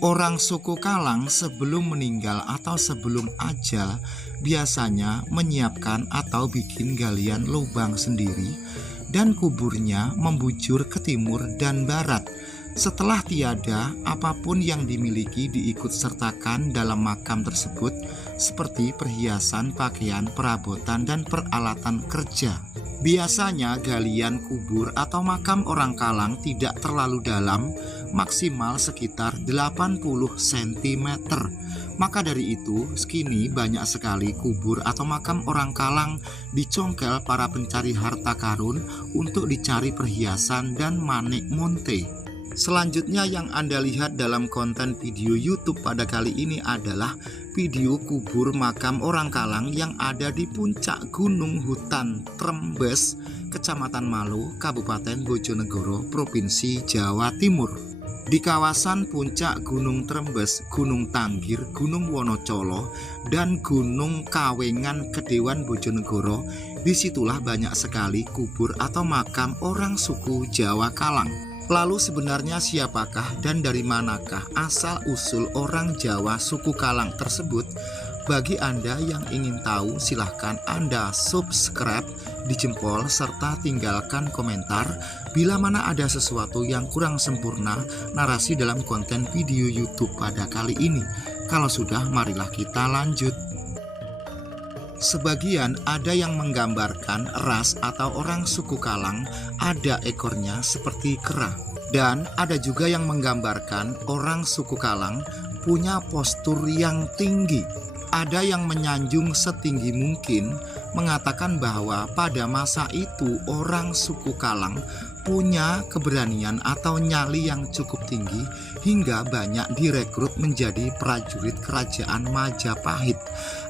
Orang suku Kalang sebelum meninggal atau sebelum ajal biasanya menyiapkan atau bikin galian lubang sendiri dan kuburnya membujur ke timur dan barat. Setelah tiada, apapun yang dimiliki diikut sertakan dalam makam tersebut seperti perhiasan, pakaian, perabotan, dan peralatan kerja. Biasanya galian kubur atau makam orang Kalang tidak terlalu dalam, maksimal sekitar 80 cm. Maka dari itu, kini banyak sekali kubur atau makam orang Kalang dicongkel para pencari harta karun untuk dicari perhiasan dan manik monte. Selanjutnya yang Anda lihat dalam konten video YouTube pada kali ini adalah video kubur makam orang Kalang yang ada di puncak Gunung Hutan Trembes, Kecamatan Malu, Kabupaten Bojonegoro, Provinsi Jawa Timur. Di kawasan puncak Gunung Trembes, Gunung Tanggir, Gunung Wonocolo, dan Gunung Kawengan Kedewan Bojonegoro, disitulah banyak sekali kubur atau makam orang suku Jawa Kalang. Lalu sebenarnya siapakah dan dari manakah asal-usul orang Jawa suku Kalang tersebut? Bagi Anda yang ingin tahu, silahkan Anda subscribe di jempol serta tinggalkan komentar bila mana ada sesuatu yang kurang sempurna narasi dalam konten video YouTube pada kali ini. Kalau sudah, marilah kita lanjut. Sebagian ada yang menggambarkan ras atau orang suku Kalang ada ekornya seperti kera. Dan ada juga yang menggambarkan orang suku Kalang punya postur yang tinggi. Ada yang menyanjung setinggi mungkin, mengatakan bahwa pada masa itu orang suku Kalang punya keberanian atau nyali yang cukup tinggi hingga banyak direkrut menjadi prajurit kerajaan Majapahit.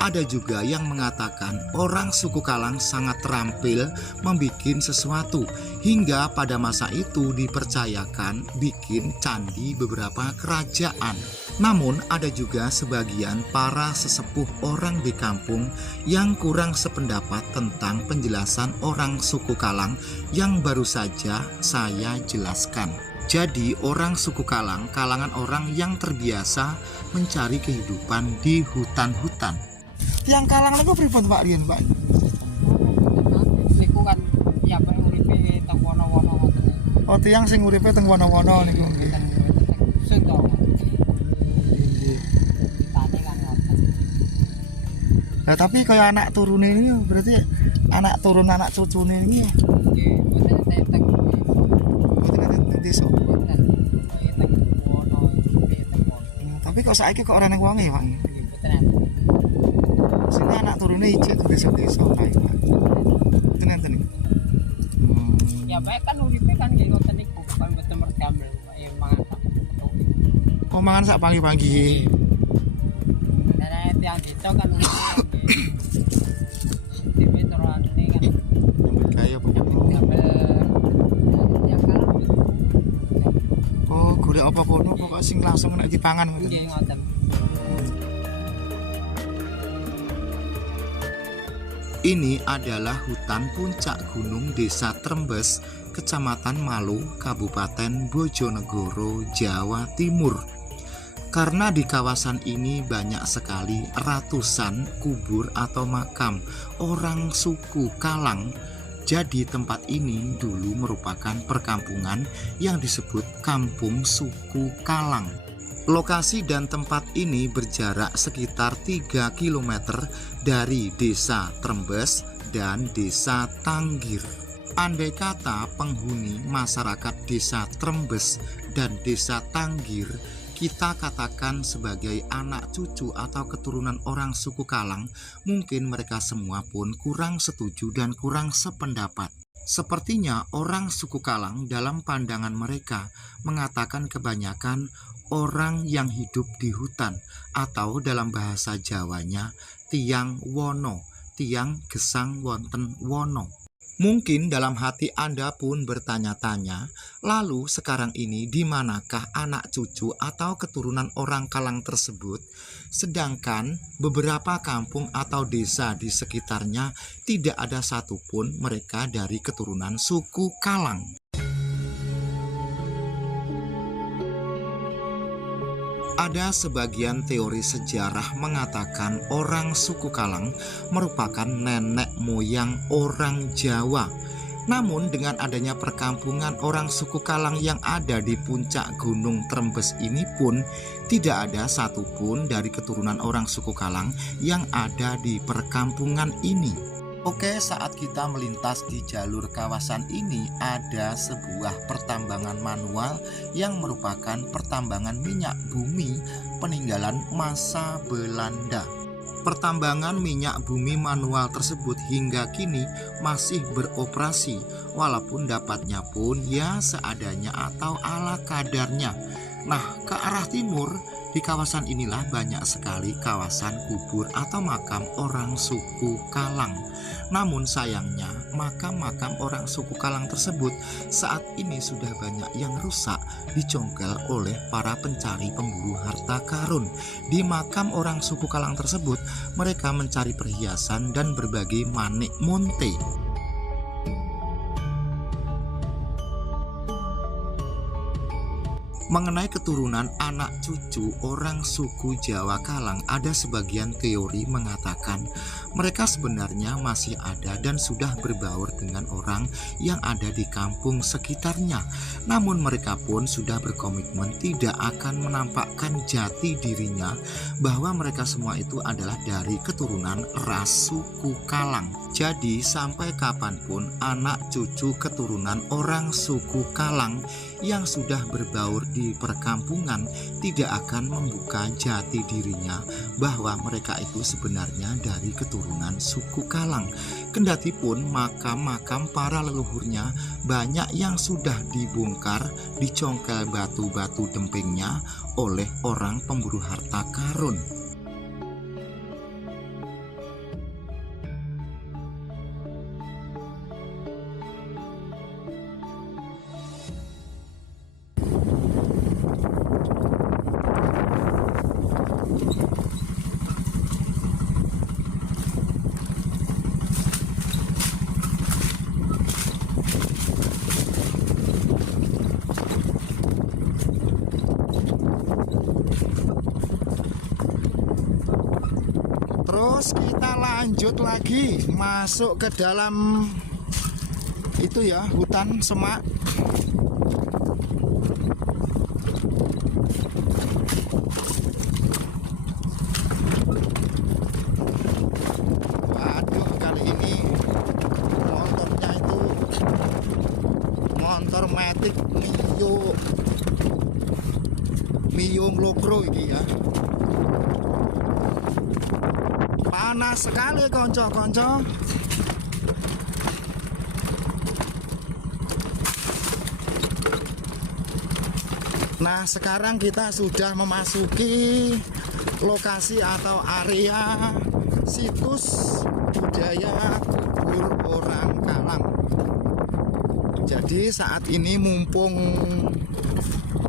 Ada juga yang mengatakan orang suku Kalang sangat terampil membikin sesuatu hingga pada masa itu dipercayakan bikin candi beberapa kerajaan. Namun ada juga sebagian para sesepuh orang di kampung yang kurang sependapat tentang penjelasan orang suku Kalang yang baru saja saya jelaskan. Jadi orang suku Kalang, kalangan orang yang terbiasa mencari kehidupan di hutan-hutan. Yang Kalang niku pripun Pak Riyen, Pak? Niku kan ya uripe teng wono-wono ngoten. Oh, tiyang sing uripe teng wono-wono niku nggih. Sing to. Nggih. Tane kan ngoten. Nah, tapi kaya anak turune ini berarti anak turun anak cucune ini. Nggih, mboten teteng. Mboten teng desa. Mboten. Teng wono iki teng wono. Tapi kok saiki kok ora nang wonge, Pak? Nggih, mboten. Sini anak turune ijek ke desa-desa kae, Pak. Tenen-tenen. Ya bae kan uripe kan nggih ngoten niku, kan mboten mergamel, ya mangan sak petuk. Oh, mangan sak pagi-pagi. Nek tiyang desa kan dhewe terus kan Kaya apa? gamel yang Kalang. Oh, golek apa kono pokok sing langsung nek dipangan ngoten. Nggih ngoten. Ini adalah hutan puncak gunung Desa Trembes, Kecamatan Malu, Kabupaten Bojonegoro, Jawa Timur. Karena di kawasan ini banyak sekali ratusan kubur atau makam orang suku Kalang, jadi tempat ini dulu merupakan perkampungan yang disebut Kampung Suku Kalang. Lokasi dan tempat ini berjarak sekitar 3 km dari Desa Trembes dan Desa Tanggir. Andai kata penghuni masyarakat Desa Trembes dan Desa Tanggir kita katakan sebagai anak cucu atau keturunan orang suku Kalang, mungkin mereka semua pun kurang setuju dan kurang sependapat. Sepertinya orang suku Kalang dalam pandangan mereka mengatakan kebanyakan orang yang hidup di hutan atau dalam bahasa Jawanya tiang wono, tiang gesang wonten wono. Mungkin dalam hati Anda pun bertanya-tanya, lalu sekarang ini di manakah anak cucu atau keturunan orang Kalang tersebut? Sedangkan beberapa kampung atau desa di sekitarnya tidak ada satupun mereka dari keturunan suku Kalang. Ada sebagian teori sejarah mengatakan orang suku Kalang merupakan nenek moyang orang Jawa. Namun dengan adanya perkampungan orang suku Kalang yang ada di puncak Gunung Trembes ini pun tidak ada satupun dari keturunan orang suku Kalang yang ada di perkampungan ini. Oke, saat kita melintas di jalur kawasan ini ada sebuah pertambangan manual yang merupakan pertambangan minyak bumi peninggalan masa Belanda. Pertambangan minyak bumi manual tersebut hingga kini masih beroperasi, walaupun dapatnya pun ya seadanya atau ala kadarnya. Nah, ke arah timur di kawasan inilah banyak sekali kawasan kubur atau makam orang suku Kalang. Namun sayangnya makam-makam orang suku Kalang tersebut saat ini sudah banyak yang rusak dicongkel oleh para pencari pemburu harta karun. Di makam orang suku Kalang tersebut mereka mencari perhiasan dan berbagai manik monte. Mengenai keturunan anak cucu orang suku Jawa Kalang, ada sebagian teori mengatakan mereka sebenarnya masih ada dan sudah berbaur dengan orang yang ada di kampung sekitarnya. Namun mereka pun sudah berkomitmen tidak akan menampakkan jati dirinya bahwa mereka semua itu adalah dari keturunan ras suku Kalang. Jadi sampai kapanpun anak cucu keturunan orang suku Kalang yang sudah berbaur di perkampungan tidak akan membuka jati dirinya bahwa mereka itu sebenarnya dari keturunan suku Kalang. Kendati pun makam-makam para leluhurnya banyak yang sudah dibongkar, dicongkel batu-batu dempingnya oleh orang pemburu harta karun. Terus kita lanjut lagi masuk ke dalam itu ya, hutan semak. Waduh, kali ini motornya itu motor Matic Mio Nglokro ini ya. Panas sekali konco-konco. Nah, sekarang kita sudah memasuki lokasi atau area situs budaya kubur orang Kalang. Jadi saat ini mumpung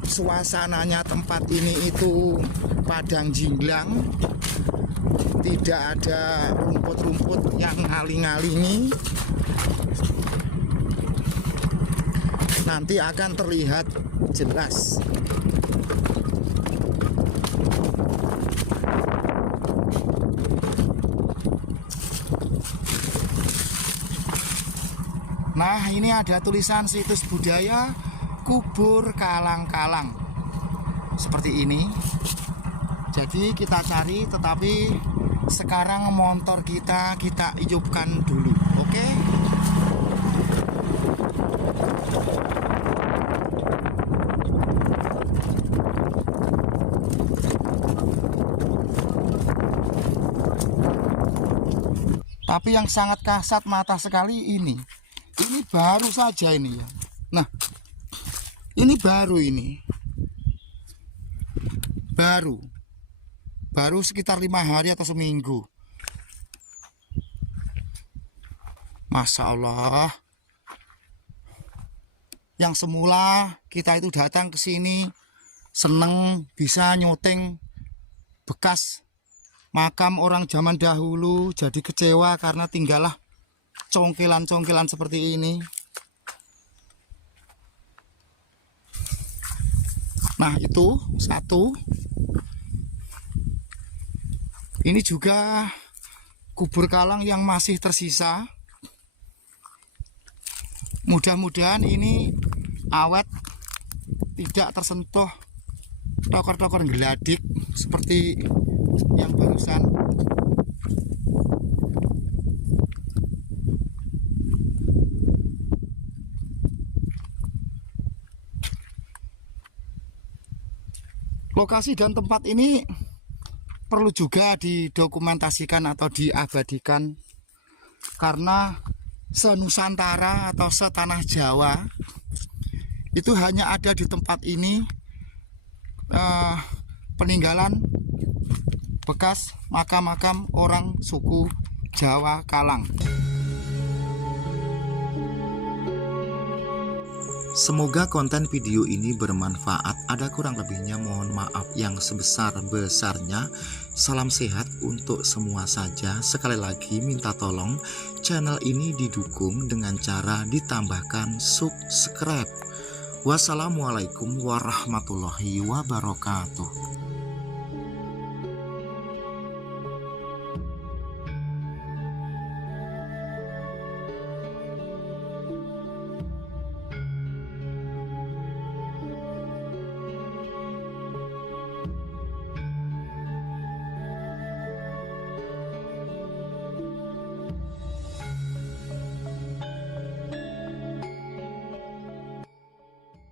suasananya tempat ini itu padang jinglang, tidak ada rumput-rumput yang ngaling-ngalingi, nanti akan terlihat jelas. Nah, ini ada tulisan situs budaya kubur Kalang-Kalang seperti ini. Jadi kita cari, tetapi sekarang motor kita hidupkan dulu, oke? Tapi yang sangat kasat mata sekali ini baru saja ini ya. Nah, ini baru baru sekitar 5 hari atau seminggu. Masya Allah. Yang semula kita itu datang ke sini seneng bisa nyoteng bekas makam orang zaman dahulu, jadi kecewa karena tinggallah congkelan-congkelan seperti ini. Nah, itu satu. Ini juga kubur kalang yang masih tersisa. Mudah-mudahan ini awet, tidak tersentuh tokor-tokor geladik seperti yang barusan. Lokasi dan tempat ini perlu juga didokumentasikan atau diabadikan, karena se-Nusantara atau setanah Jawa itu hanya ada di tempat ini peninggalan bekas makam-makam orang suku Jawa Kalang. Semoga konten video ini bermanfaat. Ada kurang lebihnya mohon maaf yang sebesar-besarnya. Salam sehat untuk semua saja. Sekali lagi minta tolong channel ini didukung dengan cara ditambahkan subscribe. Wassalamualaikum warahmatullahi wabarakatuh.